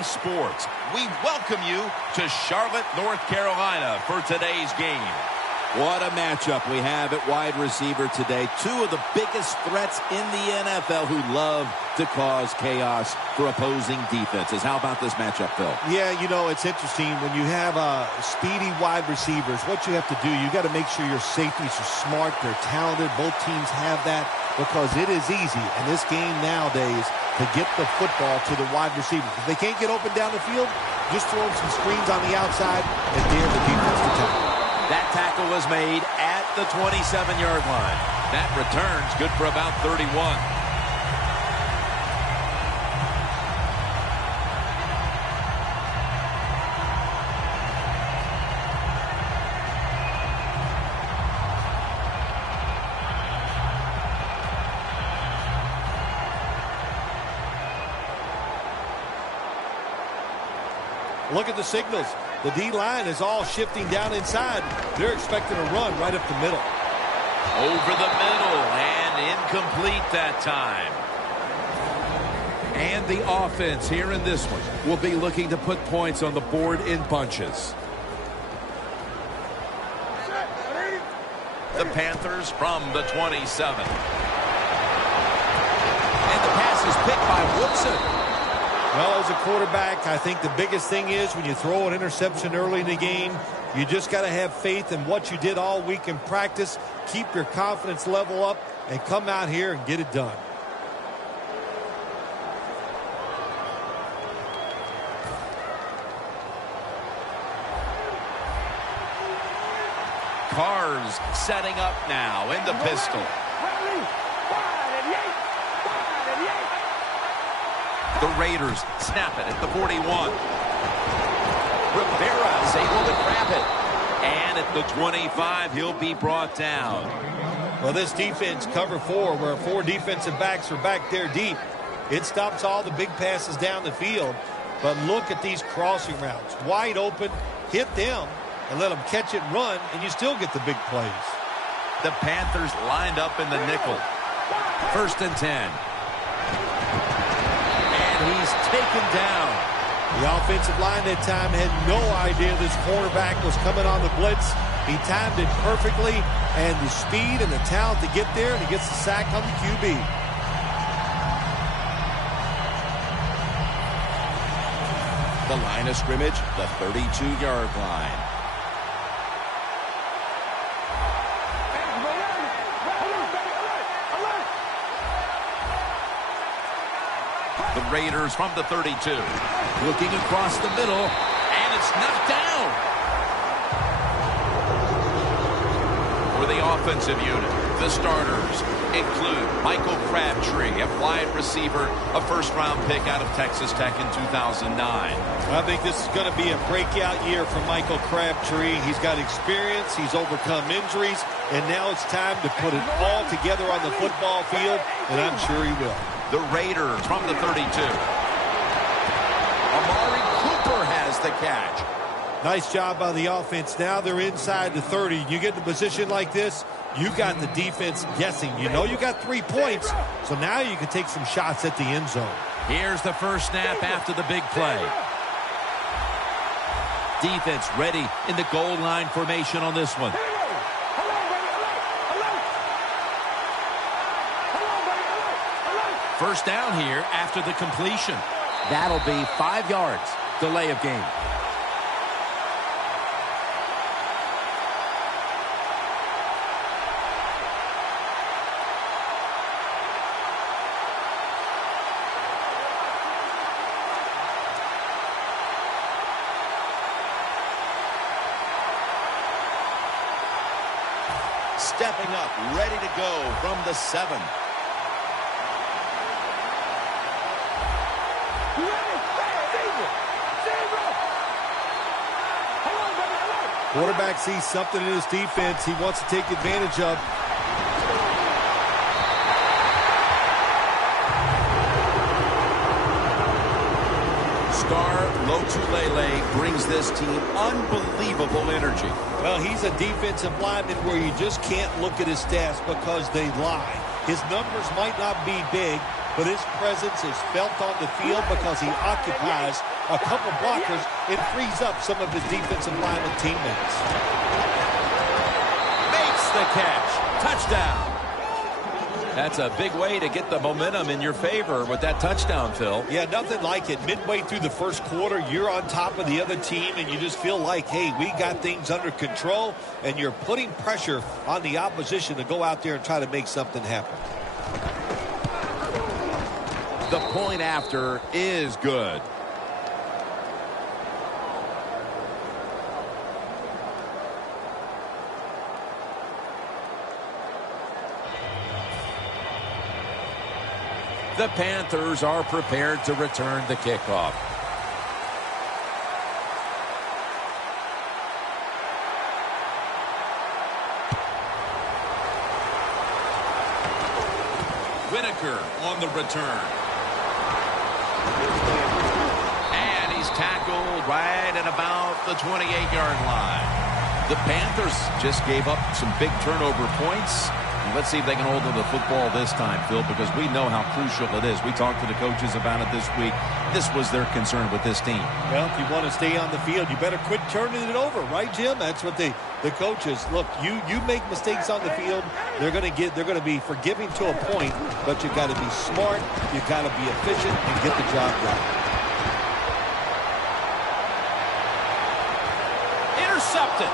Miami sports. We welcome you to Charlotte, North Carolina for today's game. What a matchup we have at wide receiver today. Two of the biggest threats in the NFL who love to cause chaos for opposing defenses. How about this matchup, Phil? Yeah, you know, it's interesting. When you have speedy wide receivers, what you have to do, you got to make sure your safeties are smart, they're talented. Both teams have that because it is easy in this game nowadays to get the football to the wide receivers. If they can't get open down the field, just throw them some screens on the outside and dare the defense to tackle. That tackle was made at the 27-yard line. That return's good for about 31. Look at the signals. The D-line is all shifting down inside. They're expecting a run right up the middle. Over the middle and incomplete that time. And the offense here in this one will be looking to put points on the board in bunches. The Panthers from the 27. And the pass is picked by Woodson. Well, as a quarterback, I think the biggest thing is when you throw an interception early in the game, you just got to have faith in what you did all week in practice, keep your confidence level up, and come out here and get it done. Carr's setting up now in the pistol. The Raiders snap it at the 41. Rivera's able to grab it. And at the 25, he'll be brought down. Well, this defense, cover 4, where 4 defensive backs are back there deep. It stops all the big passes down the field. But look at these crossing routes. Wide open, hit them, and let them catch it and run, and you still get the big plays. The Panthers lined up in the nickel. 1st and 10. He's taken down. The offensive line that time had no idea this cornerback was coming on the blitz. He timed it perfectly, and the speed and the talent to get there, and he gets the sack on the QB. The line of scrimmage, the 32-yard line. The Raiders from the 32. Looking across the middle, and it's knocked down. For the offensive unit, the starters include Michael Crabtree, a wide receiver, a first-round pick out of Texas Tech in 2009. I think this is going to be a breakout year for Michael Crabtree. He's got experience, he's overcome injuries, and now it's time to put it all together on the football field, and I'm sure he will. The Raiders from the 32. Amari Cooper has the catch. Nice job by the offense. Now they're inside the 30. You get in a position like this, you got the defense guessing. You know you got 3 points, so now you can take some shots at the end zone. Here's the first snap after the big play. Defense ready in the goal line formation on this one. First down here after the completion. That'll be 5 yards. Delay of game. Stepping up, ready to go from the 7. Quarterback sees something in his defense he wants to take advantage of. Star Lotulelei brings this team unbelievable energy. Well, he's a defensive lineman where you just can't look at his stats because they lie. His numbers might not be big, but his presence is felt on the field because he occupies a couple blockers and frees up some of his defensive lineman teammates. Makes the catch. Touchdown. That's a big way to get the momentum in your favor with that touchdown, Phil. Yeah, nothing like it. Midway through the first quarter, you're on top of the other team, and you just feel like, hey, we got things under control, and you're putting pressure on the opposition to go out there and try to make something happen. The point after is good. The Panthers are prepared to return the kickoff. Whitaker on the return. And he's tackled right at about the 28-yard line. The Panthers just gave up some big turnover points. Let's see if they can hold on to the football this time, Phil, because we know how crucial it is. We talked to the coaches about it this week. This was their concern with this team. Well, if you want to stay on the field, you better quit turning it over, right, Jim? That's what the coaches look. You make mistakes on the field, they're going to be forgiving to a point, but you got to be smart, you got to be efficient, and get the job done. Intercepted.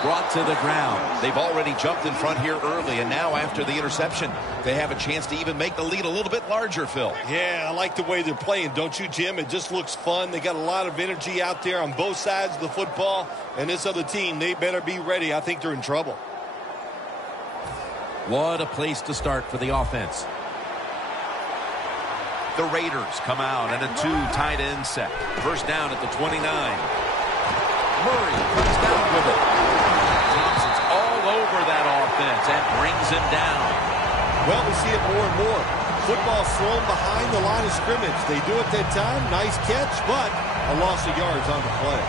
Brought to the ground. They've already jumped in front here early, and now after the interception, they have a chance to even make the lead a little bit larger, Phil. Yeah, I like the way they're playing, don't you, Jim? It just looks fun. They got a lot of energy out there on both sides of the football, and this other team, they better be ready. I think they're in trouble. What a place to start for the offense. The Raiders come out in a two tight end set. First down at the 29. Murray comes down with it. Thompson's all over that offense and brings him down. Well, we see it more and more. Football thrown behind the line of scrimmage. They do it that time. Nice catch, but a loss of yards on the play.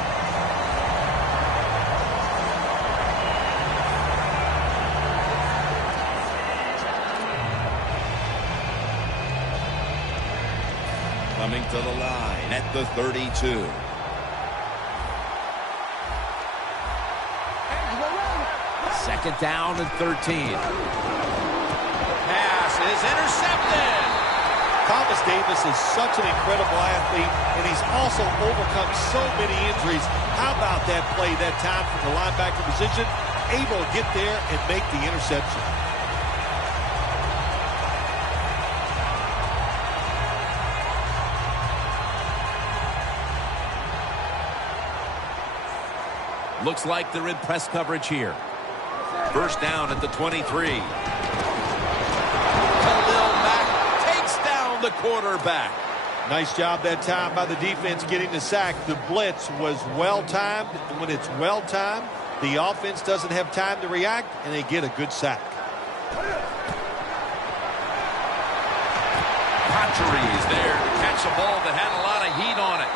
Coming to the line at the 32. Second down and 13. Pass is intercepted. Thomas Davis is such an incredible athlete, and he's also overcome so many injuries. How about that play that time from the linebacker position? Able to get there and make the interception. Looks like they're in press coverage here. First down at the 23. Khalil Mack takes down the quarterback. Nice job that time by the defense getting the sack. The blitz was well-timed. When it's well-timed, the offense doesn't have time to react, and they get a good sack. Patry is there to catch a ball that had a lot of heat on it.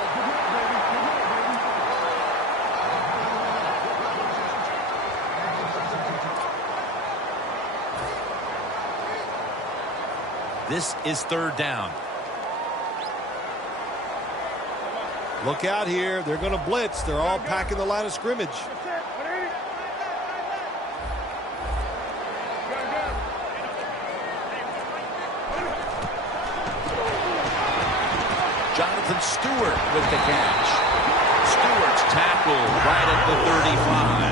This is third down. Look out here. They're going to blitz. They're all packing the line of scrimmage. Jonathan Stewart with the catch. Stewart's tackled right at the 35.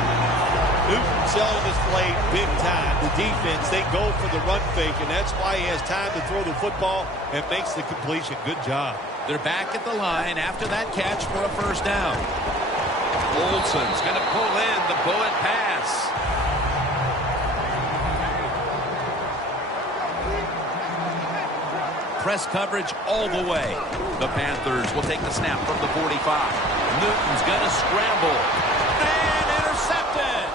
Newton selling his play big time. The defense, they go for the run fake, and that's why he has time to throw the football and makes the completion. Good job. They're back at the line after that catch for a first down. Olsen's going to pull in the bullet pass. Press coverage all the way. The Panthers will take the snap from the 45. Newton's going to scramble. And intercepted.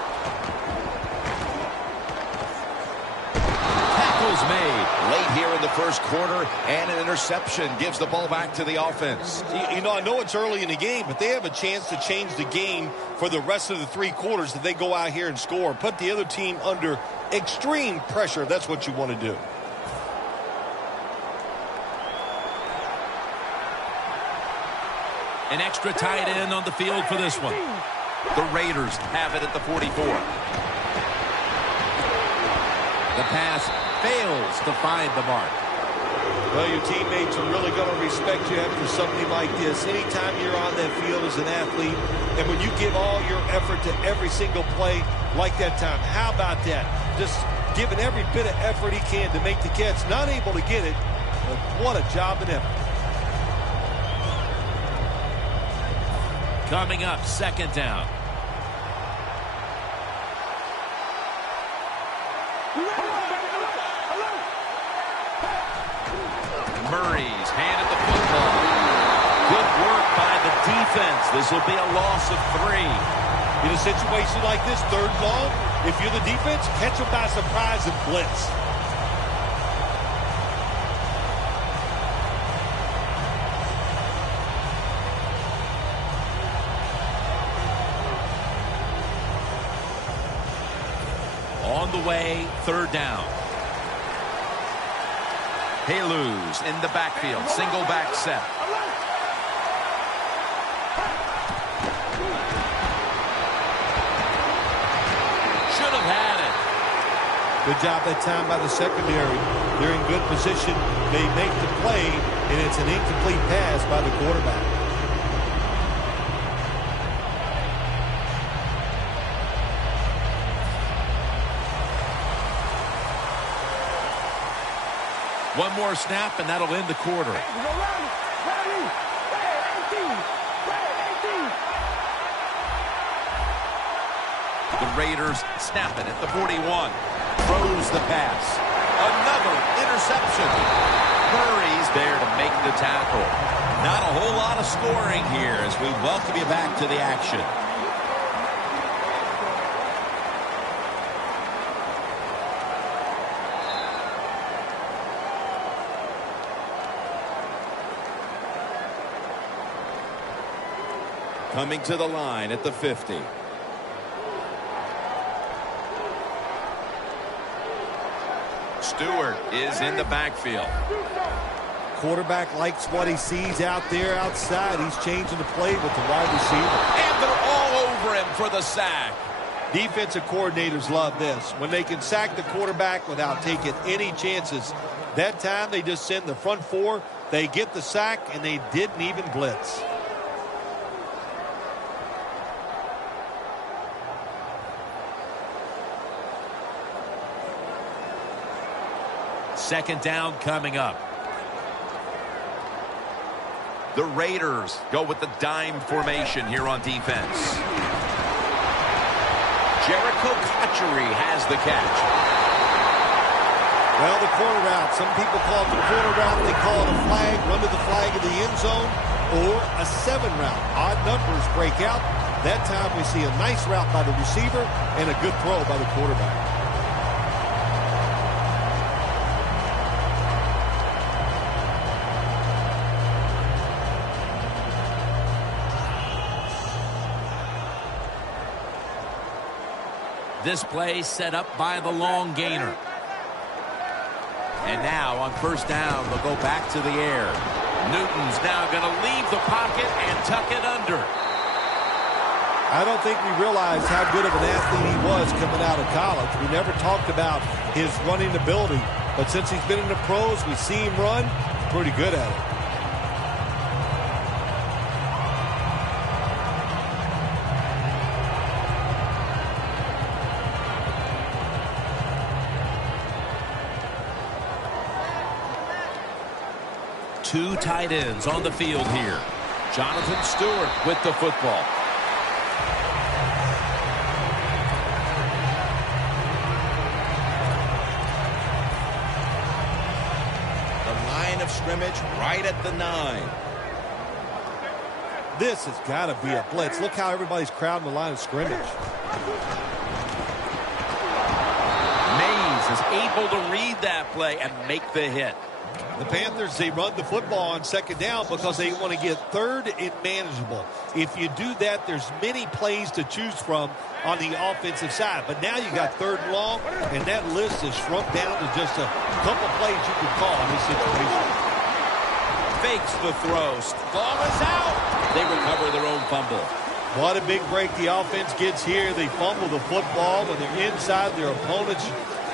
Tackles made. Late here in the first quarter, and an interception gives the ball back to the offense. You know, I know it's early in the game, but they have a chance to change the game for the rest of the three quarters if they go out here and score. Put the other team under extreme pressure. That's what you want to do. An extra tight end on the field for this one. The Raiders have it at the 44. The pass fails to find the mark. Well, your teammates are really going to respect you after something like this. Anytime you're on that field as an athlete, and when you give all your effort to every single play like that time, how about that? Just giving every bit of effort he can to make the catch. Not able to get it, but what a job and effort. Coming up, second down. Murray's handed the football. Good work by the defense. This will be a loss of 3. In a situation like this, third and long, if you're the defense, catch them by surprise and blitz. On the way, third down. Haluz in the backfield. Single back set. Should have had it. Good job that time by the secondary. They're in good position. They make the play, and it's an incomplete pass by the quarterback. One more snap, and that'll end the quarter. The Raiders snap it at the 41. Throws the pass. Another interception. Murray's there to make the tackle. Not a whole lot of scoring here as we welcome you back to the action. Coming to the line at the 50. Stewart is in the backfield. Quarterback likes what he sees out there outside. He's changing the play with the wide receiver. And they're all over him for the sack. Defensive coordinators love this. When they can sack the quarterback without taking any chances. That time they just send the front 4. They get the sack, and they didn't even blitz. Second down coming up. The Raiders go with the dime formation here on defense. Jericho Cotchery has the catch. Well, the corner route. Some people call it the corner route. They call it a flag. Run to the flag of the end zone. Or a 7 route. Odd numbers break out. That time we see a nice route by the receiver and a good throw by the quarterback. This play set up by the long gainer. And now on first down, they'll go back to the air. Newton's now going to leave the pocket and tuck it under. I don't think we realized how good of an athlete he was coming out of college. We never talked about his running ability. But since he's been in the pros, we see him run. Pretty good at it. Two tight ends on the field here. Jonathan Stewart with the football. The line of scrimmage right at the 9. This has got to be a blitz. Look how everybody's crowding the line of scrimmage. Mays is able to read that play and make the hit. The Panthers, they run the football on second down because they want to get third and manageable. If you do that, there's many plays to choose from on the offensive side. But now you got third and long, and that list is shrunk down to just a couple plays you can call in this situation. Fakes the throw. Ball is out. They recover zone fumble. What a big break the offense gets here. They fumble the football when they're inside their opponent's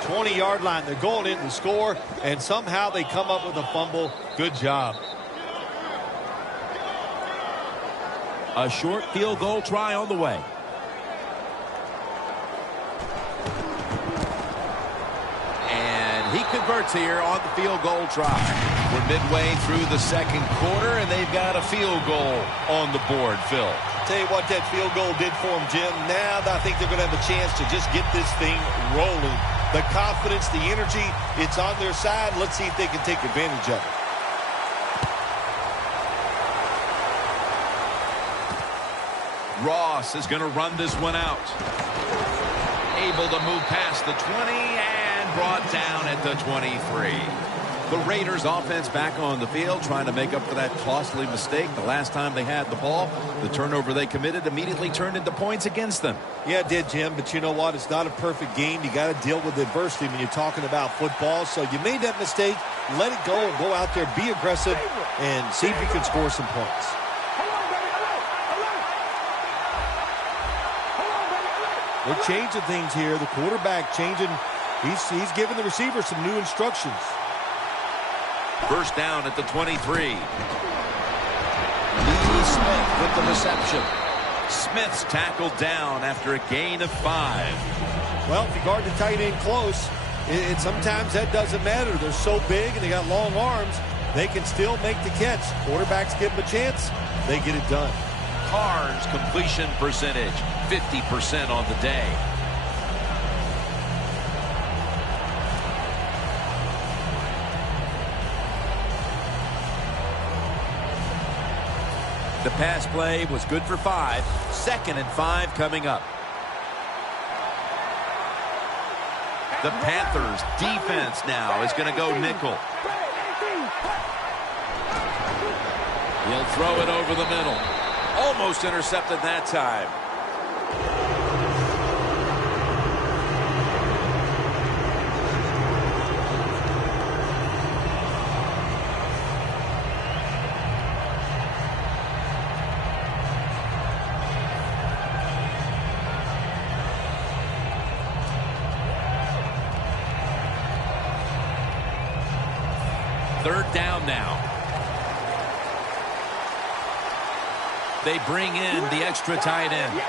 20-yard line. They're going in to score, and somehow they come up with a fumble. Good job. A short field goal try on the way. And he converts here on the field goal try. We're midway through the second quarter, and they've got a field goal on the board, Phil. Tell you what that field goal did for them, Jim. Now I think they're going to have a chance to just get this thing rolling. The confidence, the energy, it's on their side. Let's see if they can take advantage of it. Ross is going to run this one out. Able to move past the 20 and brought down at the 23. The Raiders offense back on the field trying to make up for that costly mistake the last time they had the ball. The turnover they committed immediately turned into points against them. Yeah, it did, Jim, but you know what? It's not a perfect game. You got to deal with adversity when you're talking about football. So you made that mistake, let it go and go out there, be aggressive, and see if you can score some points. They're changing things here. The quarterback changing. He's giving the receiver some new instructions. First down at the 23. Lee Smith with the reception. Smith's tackled down after a gain of 5. Well, if you guard the tight end close, sometimes that doesn't matter. They're so big and they got long arms, they can still make the catch. Quarterbacks give them a chance, they get it done. Carr's completion percentage, 50% on the day. The pass play was good for 5. 2nd and 5 coming up. The Panthers defense now is going to go nickel. He'll throw it over the middle. Almost intercepted that time. Third down now. They bring in the extra tight end.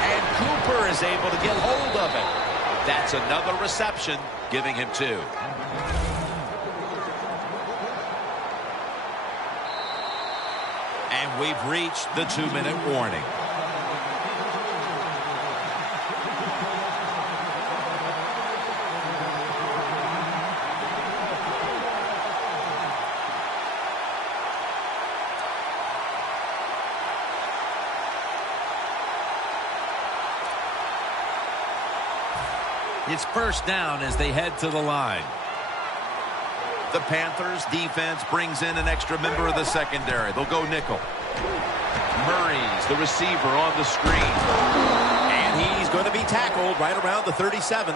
And Cooper is able to get hold of it. That's another reception, giving him 2. And we've reached the 2-minute warning. It's first down as they head to the line. The Panthers defense brings in an extra member of the secondary. They'll go nickel. Murray's the receiver on the screen. And he's going to be tackled right around the 37.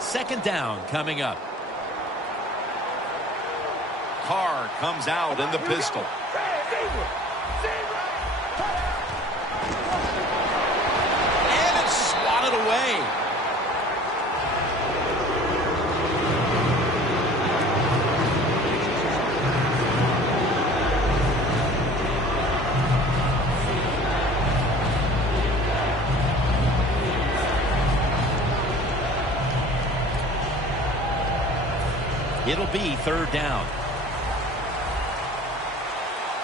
Second down coming up. Carr comes out in the pistol. And it's swatted away. It'll be third down.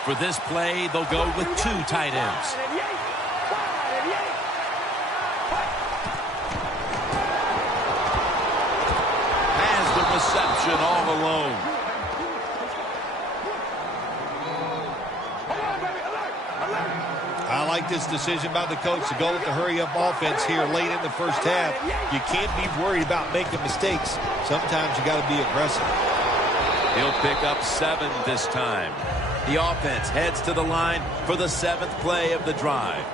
For this play, they'll go with 2 tight ends. Has the reception all alone. I like this decision by the coach to go with the hurry-up offense here late in the first half. You can't be worried about making mistakes. Sometimes you got to be aggressive. He'll pick up 7 this time. The offense heads to the line for the 7th play of the drive.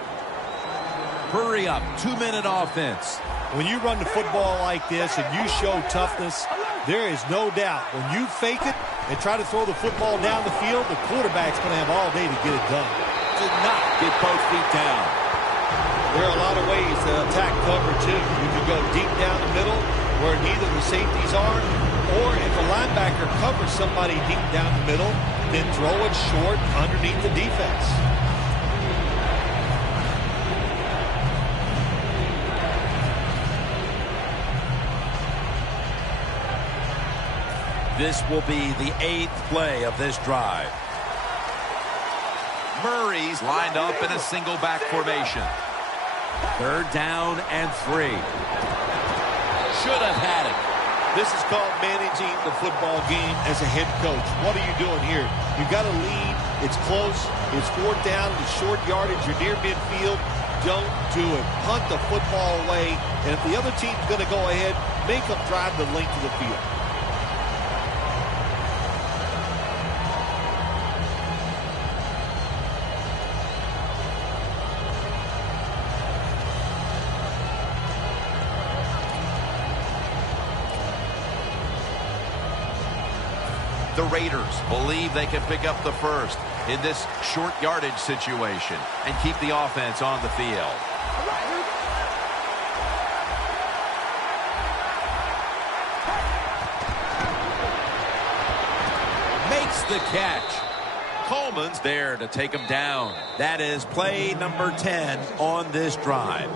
Hurry up, 2-minute offense. When you run the football like this and you show toughness, there is no doubt when you fake it and try to throw the football down the field, the quarterback's going to have all day to get it done. Did not get both feet down. There are a lot of ways to attack cover, too. You can go deep down the middle where neither the safeties are, or if a linebacker covers somebody deep down the middle, then throw it short underneath the defense. This will be the 8th play of this drive. Murray's lined up in a single back formation. 3rd down and 3. Should have had it. This is called managing the football game as a head coach. What are you doing here? You've got a lead. It's close. It's 4th down. It's short yardage. You're near midfield. Don't do it. Punt the football away. And if the other team's going to go ahead, make them drive the length of the field. The Raiders believe they can pick up the first in this short yardage situation and keep the offense on the field. Makes the catch. Coleman's there to take him down. That is play number 10 on this drive.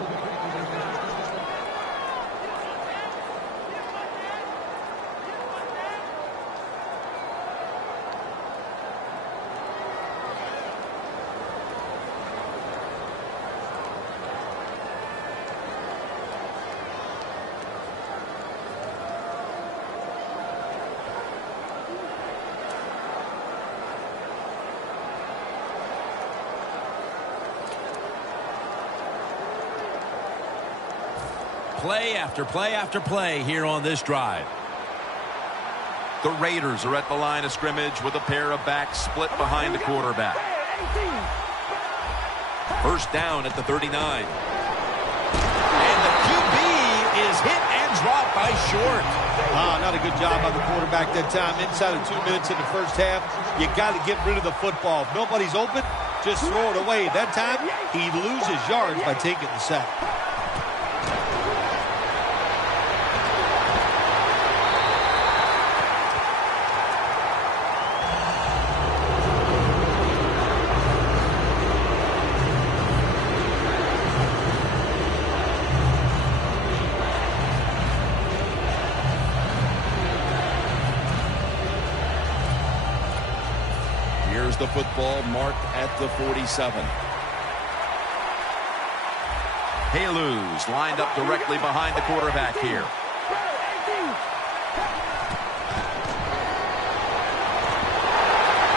Play after play after play here on this drive. The Raiders are at the line of scrimmage with a pair of backs split behind the quarterback. 1st down at the 39. And the QB is hit and dropped by Short. Not a good job by the quarterback that time. Inside of 2 minutes in the first half, you got to get rid of the football. If nobody's open, just throw it away. That time, he loses yards by taking the sack. Here's the football marked at the 47. Haluz lined up directly behind the quarterback here.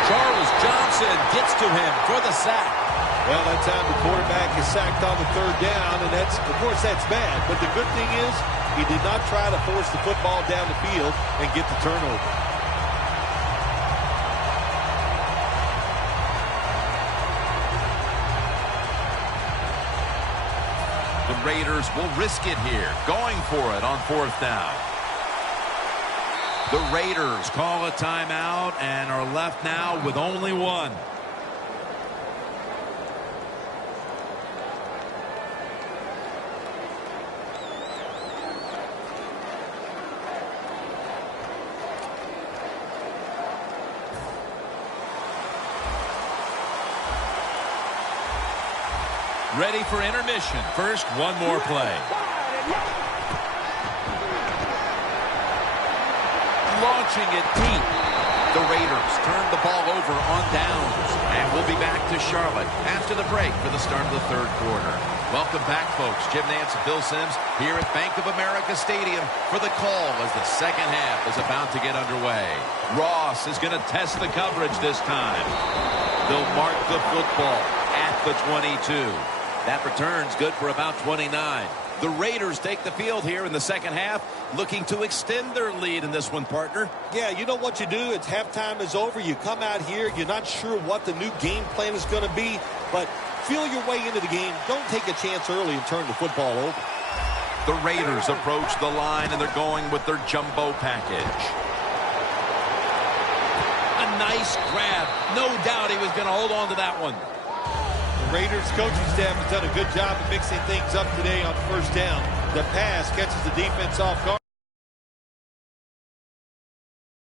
Charles Johnson gets to him for the sack. Well, that time the quarterback is sacked on the 3rd down, and that's, of course, that's bad. But the good thing is he did not try to force the football down the field and get the turnover. The Raiders will risk it here, going for it on 4th down. The Raiders call a timeout and are left now with only one. Ready for intermission. First, one more play. Launching it deep. The Raiders turn the ball over on downs. And we'll be back to Charlotte after the break for the start of the 3rd quarter. Welcome back, folks. Jim Nance and Bill Sims here at Bank of America Stadium for the call as the 2nd half is about to get underway. Ross is going to test the coverage this time. They'll mark the football at the 22. That return's good for about 29. The Raiders take the field here in the second half, looking to extend their lead in this one, partner. Yeah, you know what you do? It's halftime is over. You come out here. You're not sure what the new game plan is going to be, but feel your way into the game. Don't take a chance early and turn the football over. The Raiders approach the line, and they're going with their jumbo package. A nice grab. No doubt he was going to hold on to that one. The Raiders coaching staff has done a good job of mixing things up today on first down. The pass catches the defense off guard.